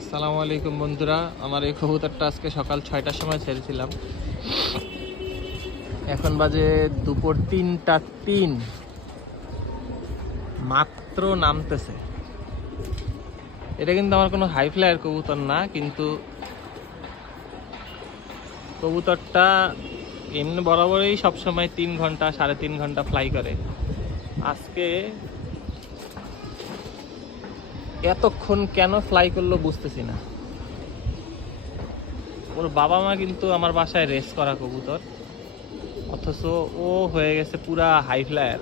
আসসালামু আলাইকুম বন্ধুরা, আমার এই কবুতরটা আজকে সকাল 6টার সময় ছেড়েছিলাম। এখন বাজে দুপুর 3টা 3, মাত্র নামতেছে। এটা কিন্তু আমার কোনো হাই ফ্লায়ার কবুতর না, কিন্তু কবুতরটা এমনি বরাবরই সবসময় 3 ঘন্টা 3.5 ঘন্টা ফ্লাই করে। আজকে এতক্ষণ কেন ফ্লাই করলো বুঝতেছি না। ওর বাবা মা কিন্তু আমার বাসায় রেস করা কবুতর, অথচ ও হয়ে গেছে পুরা হাই ফ্লায়ার,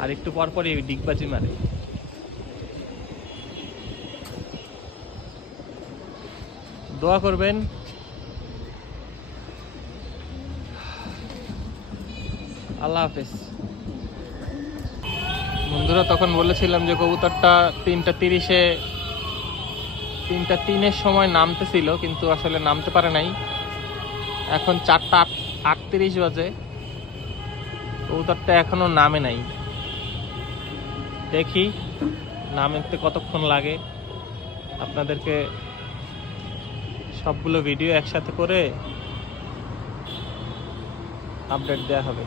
আর একটু পর পরই ডিগবাজি মারে। দোয়া করবেন। আল্লাহ হাফেজ। বন্ধুরা, তখন বলেছিলাম যে কবুতরটা 3টা 3-এর সময় নামতেছিল, কিন্তু আসলে নামতে পারে নাই। এখন 4টা 38 বাজে, কবুতরটা এখনো নামে নাই। দেখি নামতে কতক্ষণ লাগে। আপনাদেরকে সবগুলো ভিডিও একসাথে করে আপডেট দেওয়া হবে।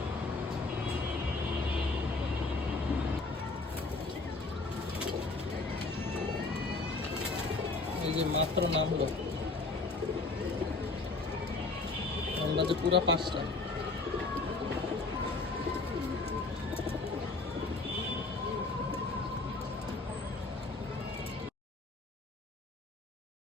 এই যে মাত্র নামলো, আমরা যে পুরা 5টা।